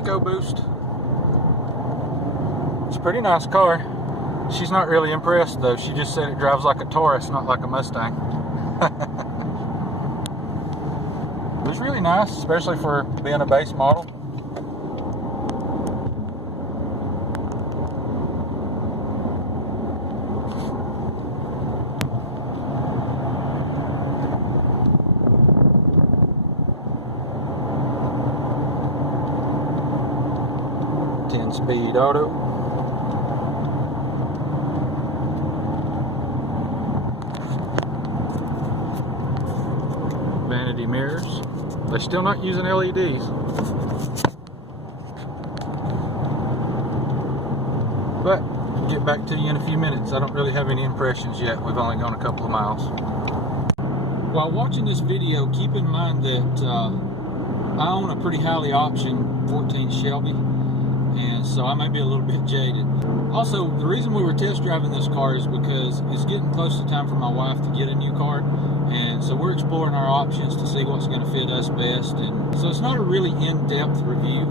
Ecoboost. It's a pretty nice car. She's not really impressed though. She just said it drives like a Taurus, not like a Mustang. It was really nice, especially for being a base model. Speed auto. Vanity mirrors. They're still not using LEDs. But I'll get back to you in a few minutes. I don't really have any impressions yet. We've only gone a couple of miles. While watching this video, keep in mind that I own a pretty highly optioned 14 Shelby. And so I may be a little bit jaded. Also, the reason we were test driving this car is because it's getting close to time for my wife to get a new car. And so we're exploring our options to see what's going to fit us best. And so it's not a really in-depth review,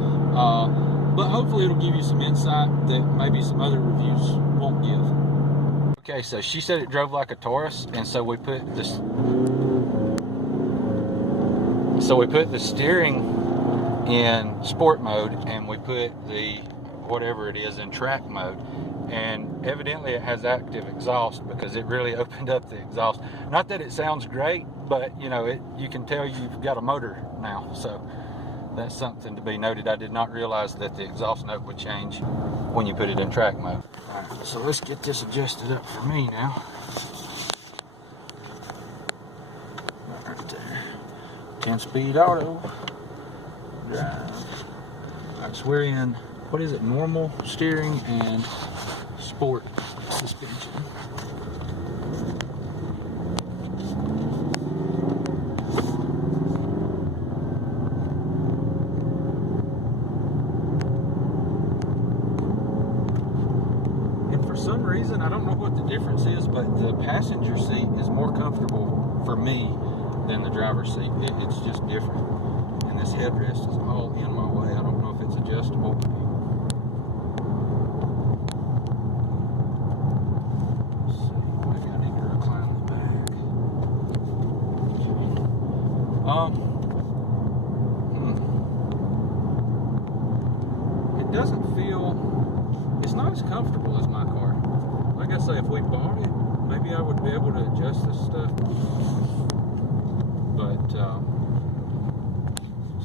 but hopefully it'll give you some insight that maybe some other reviews won't give. Okay, so she said it drove like a Taurus, and so we put this. So we put the steering in sport mode, and we put the whatever it is in track mode, and evidently it has active exhaust because it really opened up the exhaust. Not that it sounds great, but you know, you can tell you've got a motor now, so that's something to be noted. I did not realize that the exhaust note would change when you put it in track mode. All right, so let's get this adjusted up for me now. Right there. 10-speed auto. Drive. Alright, so we're in, what is it, normal steering and sport suspension. And for some reason, I don't know what the difference is, but the passenger seat is more comfortable for me than the driver's seat. It's just different. And this headrest is all in my way. I don't know if it's adjustable. Let's see, maybe I need to recline the back. Okay. It doesn't feel, it's not as comfortable as my car. Like I say, if we bought it, maybe I would be able to adjust this stuff. But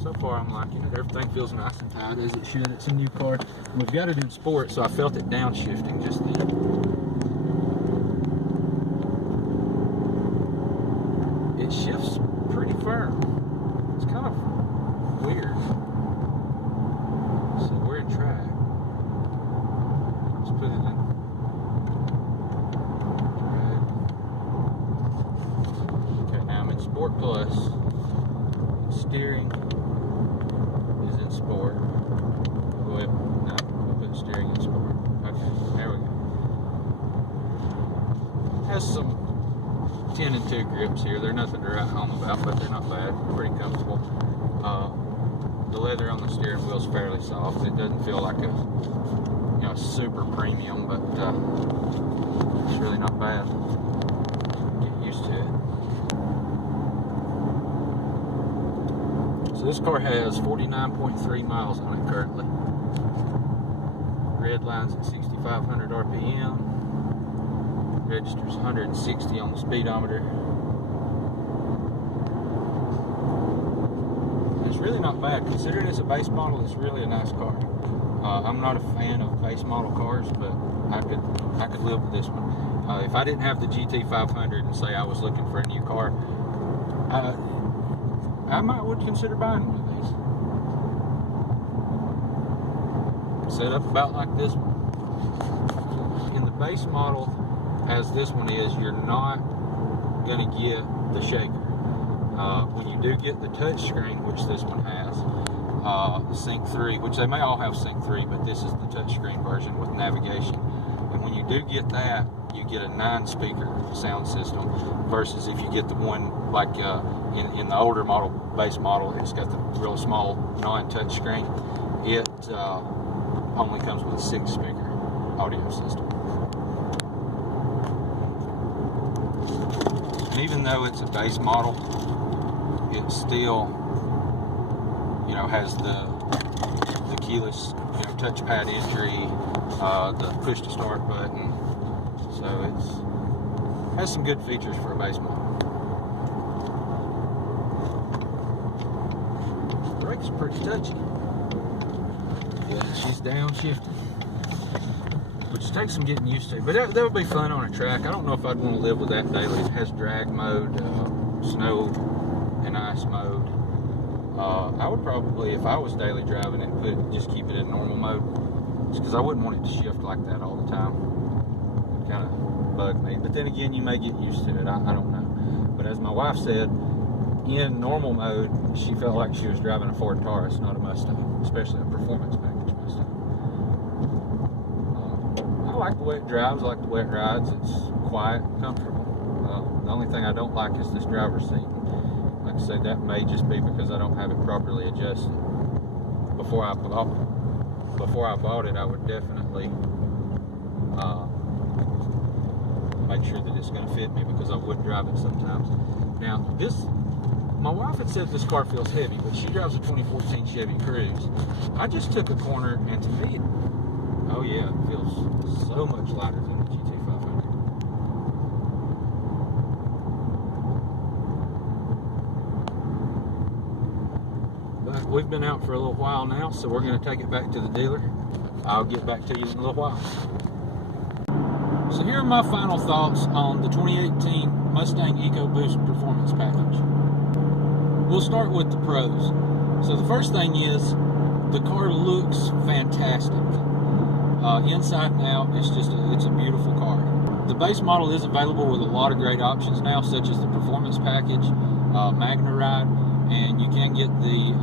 so far I'm liking it. Everything feels nice and tight as it should. It's a new car. We've got it in sport, so I felt it downshifting just then. It shifts pretty firm. It's kind of weird. So we're in track. Let's put it in. Okay, now I'm in Sport Plus. Steering is in sport. We'll put steering in sport. Okay, there we go. Has some 10 and 2 grips here. They're nothing to write home about, but they're not bad. Pretty comfortable. The leather on the steering wheel is fairly soft. It doesn't feel like a super premium, but it's really not bad. Get used to it. So this car has 49.3 miles on it currently. Red line's at 6,500 RPM. Registers 160 on the speedometer. It's really not bad. Considering it's a base model, it's really a nice car. I'm not a fan of base model cars, but I could live with this one. If I didn't have the GT 500 and say I was looking for a new car, I would consider buying one of these. Set up about like this one. In the base model, as this one is, you're not going to get the shaker. When you do get the touch screen, which this one has, Sync 3, which they may all have Sync 3, but this is the touchscreen version with navigation. And when you do get that, you get a 9-speaker sound system, versus if you get the one like in the older model, base model, it's got the real small non-touch screen. it only comes with a 6-speaker audio system. And even though it's a base model, it still, you know, has the keyless, you know, touchpad entry, the push to start button. So it has some good features for a base model. Brake's pretty touchy. Yeah, she's downshifting, which takes some getting used to. But that would be fun on a track. I don't know if I'd want to live with that daily. It has drag mode, snow and ice mode. I would probably, if I was daily driving it, just keep it in normal mode, just because I wouldn't want it to shift like that all the time. It kind of bug me. But then again, you may get used to it. I don't know. But as my wife said, in normal mode, she felt like she was driving a Ford Taurus, not a Mustang, especially a performance package Mustang. I like the way it drives. I like the way it rides. It's quiet, comfortable. The only thing I don't like is this driver's seat. Like I said, that may just be because I don't have it properly adjusted. Before I bought it, I would definitely make sure that it's going to fit me, because I would drive it sometimes. Now, my wife had said this car feels heavy, but she drives a 2014 Chevy Cruze. I just took a corner, and to me, oh yeah, it feels so much lighter than the GT 500. But we've been out for a little while now, so we're going to take it back to the dealer. I'll get back to you in a little while. So here are my final thoughts on the 2018 Mustang Ecoboost Performance Package. We'll start with the pros. So the first thing is, the car looks fantastic. Inside and out, it's a beautiful car. The base model is available with a lot of great options now, such as the Performance Package, Magna Ride, and you can get the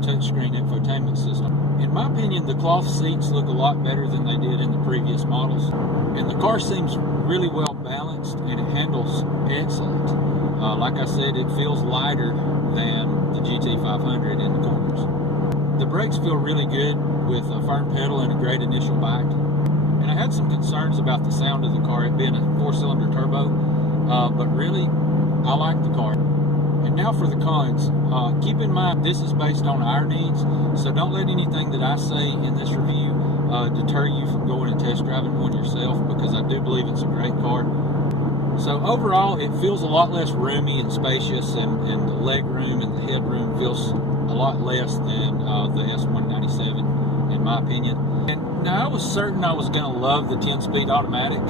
touchscreen infotainment system. In my opinion, the cloth seats look a lot better than they did in the previous models. And the car seems really well balanced, and it handles excellent. Like I said, it feels lighter than the GT 500 in the corners. The brakes feel really good with a firm pedal and a great initial bite. And I had some concerns about the sound of the car, it being a 4-cylinder turbo, but really, I like the car. And now for the cons. Keep in mind, this is based on our needs, so don't let anything that I say in this review deter you from going and test driving one yourself, because I do believe it's a great car. So overall, it feels a lot less roomy and spacious, and the leg room and the headroom feels a lot less than the S197, in my opinion. And now I was certain I was going to love the 10-speed automatic,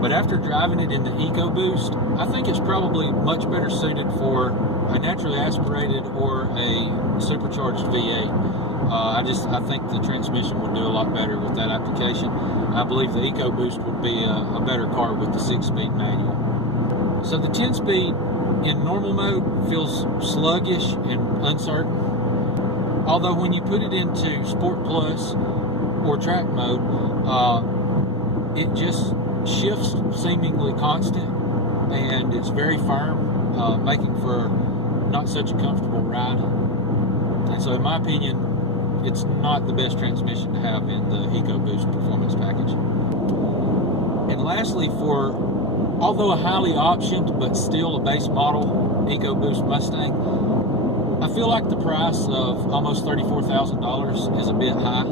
but after driving it in the Ecoboost, I think it's probably much better suited for a naturally aspirated or a supercharged V8. I think the transmission would do a lot better with that application. I believe the Ecoboost would be a better car with the 6-speed manual. So the 10-speed in normal mode feels sluggish and uncertain. Although when you put it into Sport Plus or track mode, it just shifts seemingly constant, and it's very firm, making for not such a comfortable ride. And so in my opinion, it's not the best transmission to have in the Ecoboost Performance Package. And lastly, although a highly optioned but still a base model Ecoboost Mustang, I feel like the price of almost $34,000 is a bit high,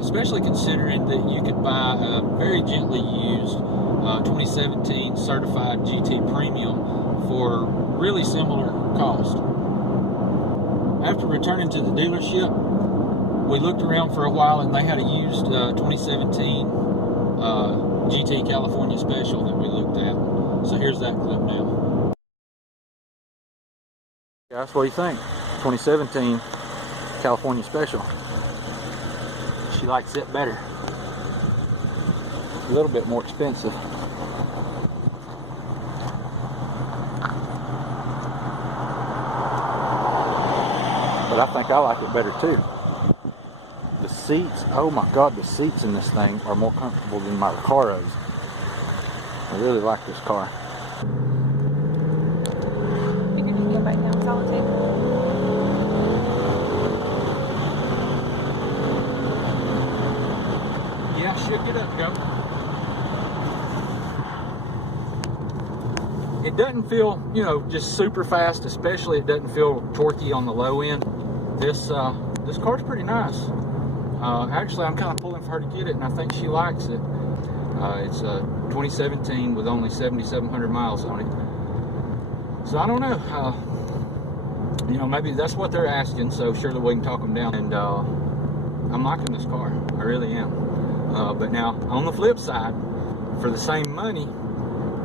especially considering that you could buy a very gently used 2017 certified GT Premium for really similar cost. After returning to the dealership, we looked around for a while, and they had a used 2017 GT California Special that we looked at. So here's that clip now. Guys, what do you think? 2017 California Special. She likes it better. A little bit more expensive. But I think I like it better too. The seats, oh my God, the seats in this thing are more comfortable than my Recaros. I really like this car. You can just get back down solid tape. It doesn't feel, you know, just super fast, especially it doesn't feel torquey on the low end. This car's pretty nice. Actually, I'm kind of pulling for her to get it, and I think she likes it. It's a 2017 with only 7,700 miles on it. So I don't know. You know, maybe that's what they're asking, so surely we can talk them down. And I'm liking this car. I really am. But now, on the flip side, for the same money,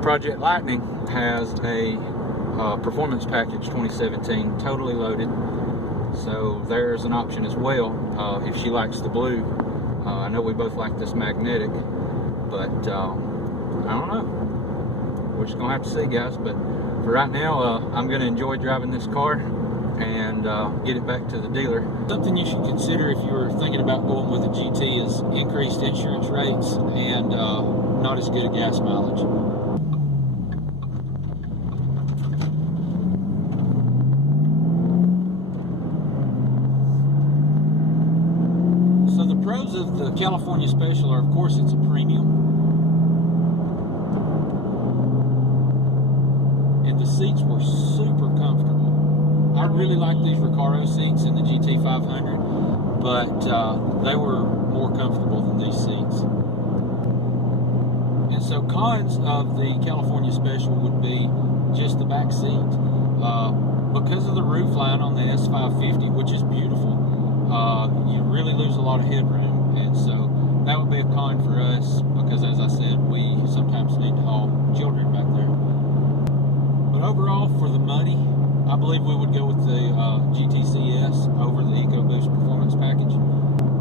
Project Lightning has a performance package 2017, totally loaded. So there's an option as well if she likes the blue. I know we both like this magnetic, but I don't know. We're just gonna have to see, guys. But for right now, I'm gonna enjoy driving this car and get it back to the dealer. Something you should consider if you were thinking about going with a GT is increased insurance rates and not as good a gas mileage. So the pros of the California Special are, of course, it's a premium. And the seats were super comfortable. I really like these Recaro seats in the GT 500, but they were more comfortable than these seats. And so cons of the California Special would be just the back seat. Because of the roof line on the S550, which is beautiful, you really lose a lot of headroom. And so that would be a con for us because, as I said, we sometimes need to haul children back there. But overall, for the money, I believe we would go with the GTCS over the Ecoboost Performance Package.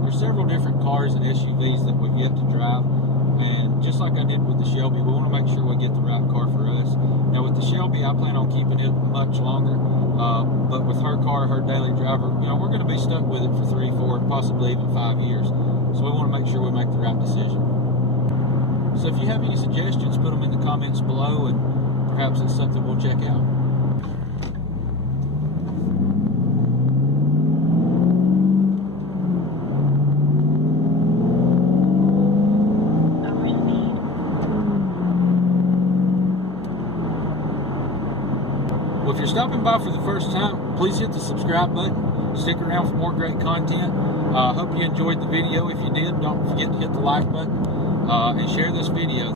There's several different cars and SUVs that we've yet to drive, and just like I did with the Shelby, we want to make sure we get the right car for us. Now with the Shelby, I plan on keeping it much longer, but with her car, her daily driver, you know, we're going to be stuck with it for 3, 4, possibly even 5 years. So we want to make sure we make the right decision. So if you have any suggestions, put them in the comments below, and perhaps it's something we'll check out. Well, if you're stopping by for the first time, please hit the subscribe button. Stick around for more great content. Hope you enjoyed the video. If you did, don't forget to hit the like button and share this video.